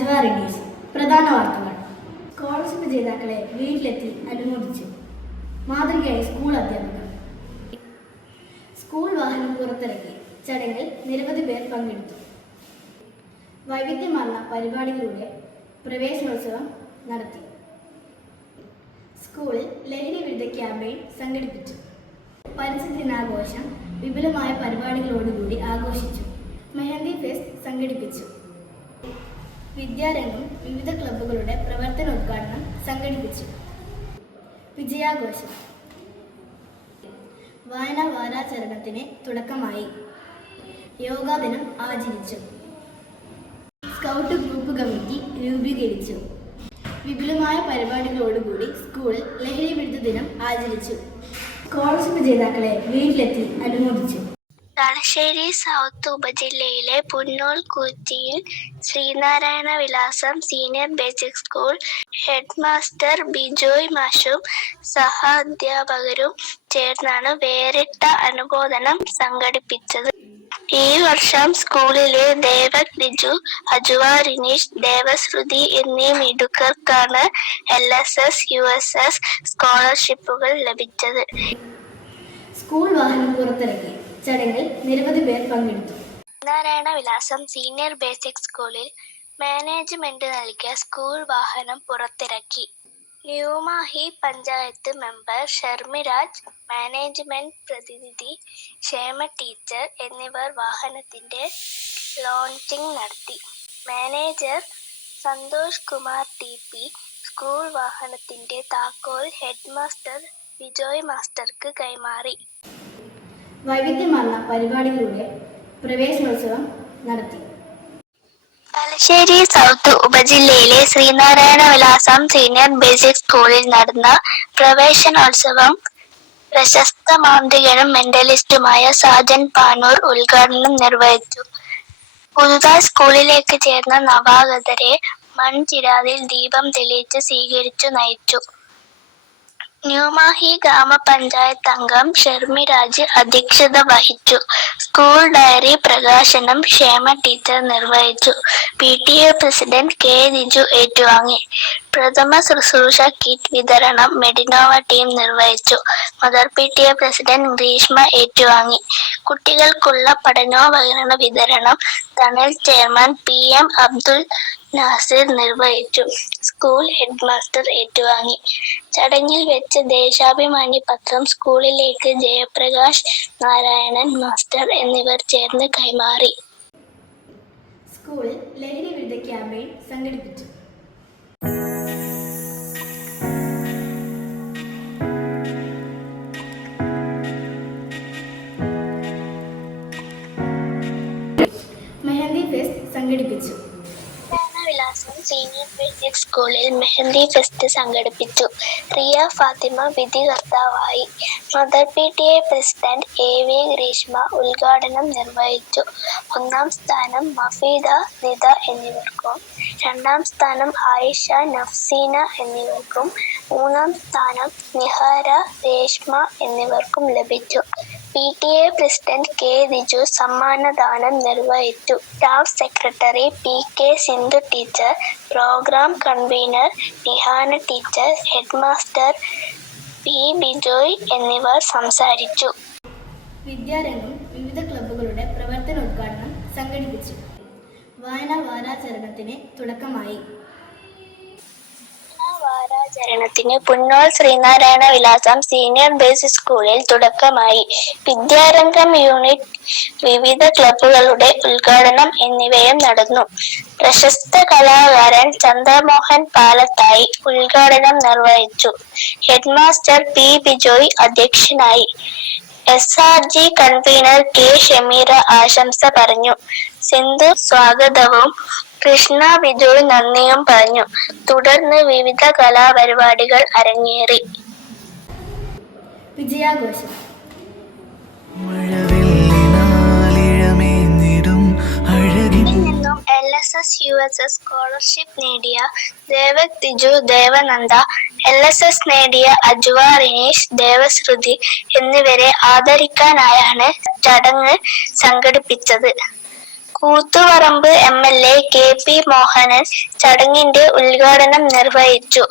അജ്വാർ ഇനീസ്. പ്രധാന വാർത്തകൾ. സ്കോളർഷിപ്പ് ജേതാക്കളെ വീട്ടിലെത്തി അനുമോദിച്ചു. മാതൃകയായി സ്കൂൾ അധ്യാപകർ. സ്കൂൾ വാഹനം പുറത്തിറക്കി. ചടങ്ങിൽ നിരവധി പേർ പങ്കെടുത്തു. വൈവിധ്യമാർന്ന പരിപാടികളിലൂടെ പ്രവേശനോത്സവം നടത്തി. സ്കൂളിൽ ലഹരി വിരുദ്ധ ക്യാമ്പയിൻ സംഘടിപ്പിച്ചു. പരിസ്ഥിതി ദിനാഘോഷം വിപുലമായ പരിപാടികളോടുകൂടി ആഘോഷിച്ചു. മെഹന്തി ഫെസ്റ്റ് സംഘടിപ്പിച്ചു. വിദ്യാരംഗം വിവിധ ക്ലബ്ബുകളുടെ പ്രവർത്തനോദ്ഘാടനം സംഘടിപ്പിച്ചു. വിജയാഘോഷം. വായനാ വാരാചരണത്തിന് തുടക്കമായി. യോഗാ ദിനം ആചരിച്ചു. സ്കൗട്ട് ഗ്രൂപ്പ് കമ്മിറ്റി രൂപീകരിച്ചു. വിപുലമായ പരിപാടികളോടുകൂടി സ്കൂളിൽ ലഹരി വിരുദ്ധ ദിനം ആചരിച്ചു. സ്കോളർഷിപ്പ് ജേതാക്കളെ വീട്ടിലെത്തി അനുമോദിച്ചു. തലശ്ശേരി സൗത്ത് ഉപജില്ലയിലെ പുന്നോൽ കൂറ്റിയിൽ Sreenarayana Vilasam senior basic school head master Bijoy മാഷും സഹാധ്യാപകരും ചേർന്നാണ് വേറിട്ട അനുമോദനം സംഘടിപ്പിച്ചത്. ഈ വർഷം സ്കൂളിലെ ദേവക് ലിജു, അജ്വാർ ഇനീഷ്, ദേവശ്രുതി എന്നീ മിടുക്കർക്കാണ് LSS, USS സ്കോളർഷിപ്പുകൾ ലഭിച്ചത്. സ്കൂൾ വാഹനം പുറത്തിറക്കി. ചടങ്ങിൽ നിരവധി പേർ പങ്കെടുത്തു. നാരായണ വിലാസം സീനിയർ ബേസിക് സ്കൂളിൽ മാനേജ്മെന്റ് നൽകിയ സ്കൂൾ വാഹനം പുറത്തിറക്കി. ന്യൂമാഹി പഞ്ചായത്ത് മെമ്പർ ഷർമിരാജ്, മാനേജ്മെന്റ് പ്രതിനിധി ക്ഷേമ ടീച്ചർ എന്നിവർ വാഹനത്തിന്റെ ലോഞ്ചിങ് നടത്തി. Manager Santhosh Kumar TP school വാഹനത്തിന്റെ താക്കോൽ ഹെഡ് മാസ്റ്റർ ബിജോയ് മാസ്റ്റർക്ക് കൈമാറി. വൈവിധ്യമാർന്ന പരിപാടികളിലൂടെ പ്രവേശനോത്സവം നടത്തി. Thalassery south ഉപജില്ലയിലെ Sreenarayana Vilasam senior basic സ്കൂളിൽ നടന്ന പ്രവേശനോത്സവം പ്രശസ്ത മാന്ത്രികനും മെന്റലിസ്റ്റുമായ സാജൻ പാനൂർ ഉദ്ഘാടനം നിർവഹിച്ചു. പുതുതായി സ്കൂളിലേക്ക് ചേർന്ന നവാഗതരെ മൺചിരാതിൽ ദീപം തെളിയിച്ച് സ്വീകരിച്ചു നയിച്ചു. ന്യൂമാഹി ഗ്രാമപഞ്ചായത്ത് അംഗം ഷർമിരാജ് അധ്യക്ഷത വഹിച്ചു. സ്കൂൾ ഡയറി പ്രകാശനം ക്ഷേമ ടീച്ചർ നിർവഹിച്ചു. PTA president K. രിജു ഏറ്റുവാങ്ങി. പ്രഥമ ശുശ്രൂഷ കിറ്റ് വിതരണം മെഡിനോവ ടീം നിർവഹിച്ചു. മദർ PTA പ്രസിഡന്റ് ഗ്രീഷ്മ ഏറ്റുവാങ്ങി. കുട്ടികൾക്കുള്ള പഠനോപകരണ വിതരണം തണൽ ചെയർമാൻ PM അബ്ദുൽ നാസിർ നിർവഹിച്ചു. സ്കൂൾ ഹെഡ് മാസ്റ്റർ ഏറ്റുവാങ്ങി. ചടങ്ങിൽ വെച്ച് ദേശാഭിമാനി പത്രം സ്കൂളിലേക്ക് ജയപ്രകാശ് നാരായണൻ മാസ്റ്റർ എന്നിവർ ചേർന്ന് കൈമാറി. സ്കൂളിൽ ലഹരി വിരുദ്ധ ക്യാമ്പയിൻ സംഘടിപ്പിച്ചു. മെഹന്തി ഫെസ്റ്റ് സംഘടിപ്പിച്ചു. വിലാസം സീനിയർ ബേസിക് സ്കൂളിൽ മെഹന്തി ഫെസ്റ്റ് സംഘടിപ്പിച്ചു. റിയ ഫാത്തിമ വിധികർത്താവായി. Mother PTA president AV Greeshma ഉദ്ഘാടനം നിർവഹിച്ചു. ഒന്നാം സ്ഥാനം മഫീദ നിത എന്നിവർക്കും, രണ്ടാം സ്ഥാനം ആയിഷ നഫ്സീന എന്നിവർക്കും, മൂന്നാം സ്ഥാനം നിഹാര രേഷ്മ എന്നിവർക്കും ലഭിച്ചു. PTA president K. രിജു സമ്മാനദാനം നിർവഹിച്ചു. Staff secretary PK Sindhu teacher, programme convener Nihana teacher, head master P. Bijoy എന്നിവർ സംസാരിച്ചു. വിദ്യാരംഗം വിവിധ ക്ലബ്ബുകളുടെ പ്രവർത്തനോദ്ഘാടനം സംഘടിപ്പിച്ചു. വായനാ വാരാചരണത്തിന് തുടക്കമായി. വാരാചരണത്തിന് പുന്നോൽ ശ്രീനാരായണ വിലാസം സീനിയർ ബേസിക് സ്കൂളിൽ തുടക്കമായി. വിദ്യാരംഗം യൂണിറ്റ്, വിവിധ ക്ലബ്ബുകളുടെ ഉദ്ഘാടനം എന്നിവയും നടന്നു. പ്രശസ്ത കലാകാരൻ ചന്ദ്രമോഹൻ പാലത്തായി ഉദ്ഘാടനം നിർവഹിച്ചു. Head master P. ബിജോയ് അധ്യക്ഷനായി. SRG convener K. ഷമീറ ആശംസ പറഞ്ഞു. സിന്ധു സ്വാഗതവും കൃഷ്ണ ബിജോയ് നന്ദിയും പറഞ്ഞു. തുടർന്ന് വിവിധ കലാപരിപാടികൾ അരങ്ങേറി. വിജയാഘോഷം. LSS USS സ്കോളർഷിപ്പ് നേടിയ ദേവക് ലിജു, ദേവനന്ദ, LSS നേടിയ അജ്വാർ ഇനീഷ്, ദേവശ്രുതി എന്നിവരെ ആദരിക്കാനായാണ് ചടങ്ങ് സംഘടിപ്പിച്ചത്. കൂത്തുപറമ്പ് MLA KP മോഹനൻ ചടങ്ങിന്റെ ഉദ്ഘാടനം നിർവഹിച്ചു.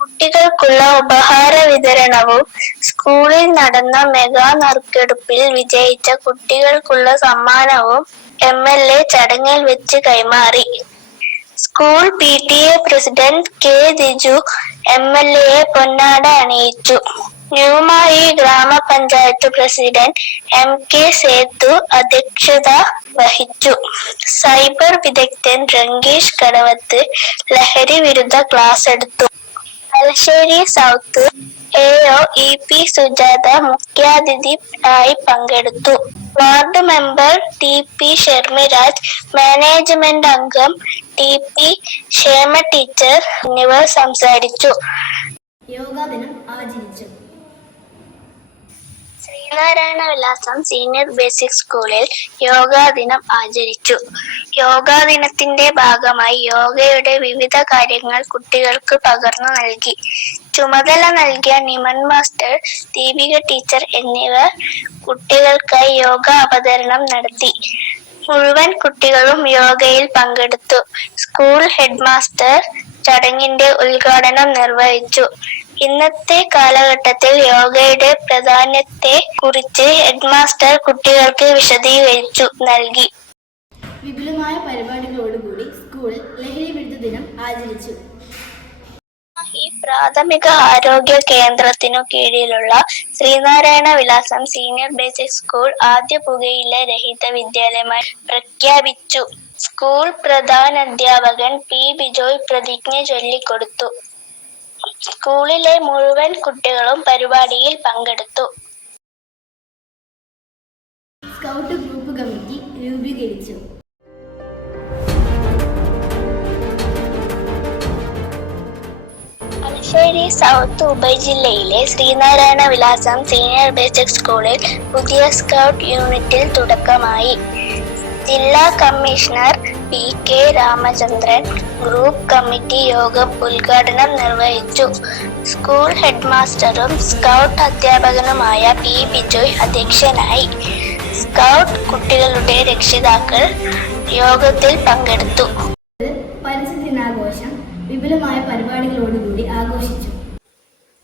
കുട്ടികൾക്കുള്ള ഉപഹാര വിതരണവും സ്കൂളിൽ നടന്ന മെഗാ നറുക്കെടുപ്പിൽ വിജയിച്ച കുട്ടികൾക്കുള്ള സമ്മാനവും MLA ചടങ്ങിൽ വെച്ച് കൈമാറി. School PTA president K. Diju MLA പൊന്നാട അണിയിച്ചു. ന്യൂമാഹി ഗ്രാമപഞ്ചായത്ത് പ്രസിഡന്റ് MK സേതു അധ്യക്ഷത വഹിച്ചു. സൈബർ വിദഗ്ധൻ രംഗേഷ് കടവത്ത് ലഹരി വിരുദ്ധ ക്ലാസ് എടുത്തു. Thalassery south AO EP Sujatha മുഖ്യാതിഥി ആയി പങ്കെടുത്തു. വാർഡ് മെമ്പർ TP ഷെർമിരാജ്, മാനേജ്മെന്റ് അംഗം TP ക്ഷേമ ടീച്ചർ എന്നിവർ സംസാരിച്ചു. യോഗാ ദിനം ആചരിച്ചു. ശ്രീനാരായണ വിലാസം സീനിയർ ബേസിക് സ്കൂളിൽ യോഗാ ദിനം ആചരിച്ചു. യോഗാ ദിനത്തിന്റെ ഭാഗമായി യോഗയുടെ വിവിധ കാര്യങ്ങൾ കുട്ടികൾക്ക് പകർന്നു നൽകി. ചുമതല നൽകിയ നിമൻ മാസ്റ്റർ, ദീപിക ടീച്ചർ എന്നിവർ കുട്ടികൾക്കായി യോഗ അവതരണം നടത്തി. മുഴുവൻ കുട്ടികളും യോഗയിൽ പങ്കെടുത്തു. സ്കൂൾ ഹെഡ് മാസ്റ്റർ ചടങ്ങിന്റെ ഉദ്ഘാടനം നിർവഹിച്ചു. ഇന്നത്തെ കാലഘട്ടത്തിൽ യോഗയുടെ പ്രാധാന്യത്തെ കുറിച്ച് ഹെഡ് മാസ്റ്റർ കുട്ടികൾക്ക് വിശദീകരിച്ചു നൽകി. വിപുലമായ പരിപാടികളോടുകൂടി സ്കൂൾ ലഹരി വിരുദ്ധ ദിനം ആചരിച്ചു. ഈ പ്രാഥമിക ആരോഗ്യ കേന്ദ്രത്തിനു കീഴിലുള്ള Sreenarayana Vilasam senior basic school ആദ്യ പുകയില രഹിത വിദ്യാലയമായി പ്രഖ്യാപിച്ചു. School പ്രധാനാധ്യാപകൻ P. ബിജോയ് പ്രതിജ്ഞ ചൊല്ലിക്കൊടുത്തു. സ്കൂളിലെ മുഴുവൻ കുട്ടികളും പരിപാടിയിൽ പങ്കെടുത്തു. സ്കൗട്ട് ഗ്രൂപ്പ് കമ്മിറ്റി രൂപീകരിച്ചു. Thalassery south ഉപജില്ലയിലെ Sreenarayana Vilasam senior basic സ്കൂളിൽ പുതിയ സ്കൗട്ട് യൂണിറ്റിൽ തുടക്കമായി. ജില്ലാ commissioner PK Ramachandran group committee യോഗം ഉദ്ഘാടനം നിർവഹിച്ചു. സ്കൂൾ ഹെഡ് മാസ്റ്ററും സ്കൗട്ട് അധ്യാപകനുമായ P. ബിജോയ് അധ്യക്ഷനായി. സ്കൗട്ട് കുട്ടികളുടെ രക്ഷിതാക്കൾ യോഗത്തിൽ പങ്കെടുത്തു. പരിസ്ഥിതി ദിനാഘോഷം വിപുലമായ പരിപാടികളോടുകൂടി ആഘോഷിച്ചു.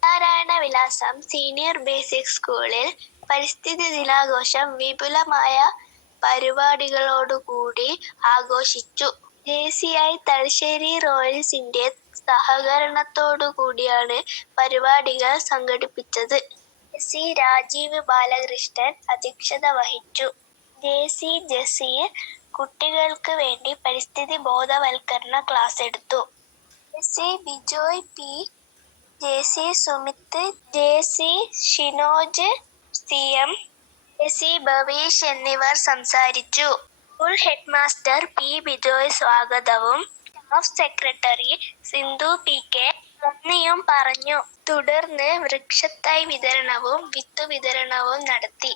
നാരായണ വിലാസം സീനിയർ ബേസിക് സ്കൂളിൽ പരിസ്ഥിതി ദിനാഘോഷം വിപുലമായ പരിപാടികളോടുകൂടി ആഘോഷിച്ചു. JCI തലശ്ശേരി റോയൽസിന്റെ സഹകരണത്തോടുകൂടിയാണ് പരിപാടികൾ സംഘടിപ്പിച്ചത്. SC രാജീവ് ബാലകൃഷ്ണൻ അധ്യക്ഷത വഹിച്ചു. JC ജസീർ കുട്ടികൾക്ക് വേണ്ടി പരിസ്ഥിതി ബോധവൽക്കരണ ക്ലാസ് എടുത്തു. SC Bijoy P, JC Sumit, JC Shinoj CM, SC Bhavish എന്നിവർ സംസാരിച്ചു. School head master P. Bijoy സ്വാഗതവും സ്റ്റാഫ് സെക്രട്ടറി സിന്ധു PK നന്ദിയും പറഞ്ഞു. തുടർന്ന് വൃക്ഷത്തൈ വിതരണവും വിത്ത് വിതരണവും നടത്തി.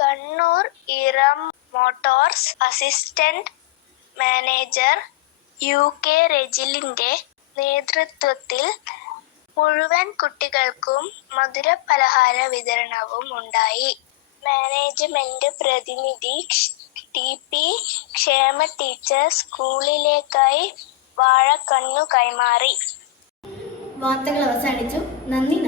Kannur Eram Motors assistant manager UK റെജിലിന്റെ നേതൃത്വത്തിൽ മുഴുവൻ കുട്ടികൾക്കും മധുര പലഹാര വിതരണവും ഉണ്ടായി. മാനേജ്മെന്റ് പ്രതിനിധി TP ക്ഷേമ ടീച്ചർ സ്കൂളിലേക്കായി വാഴക്കണ്ണു കൈമാറി. വാർത്തകൾ അവസാനിച്ചു. നന്ദി.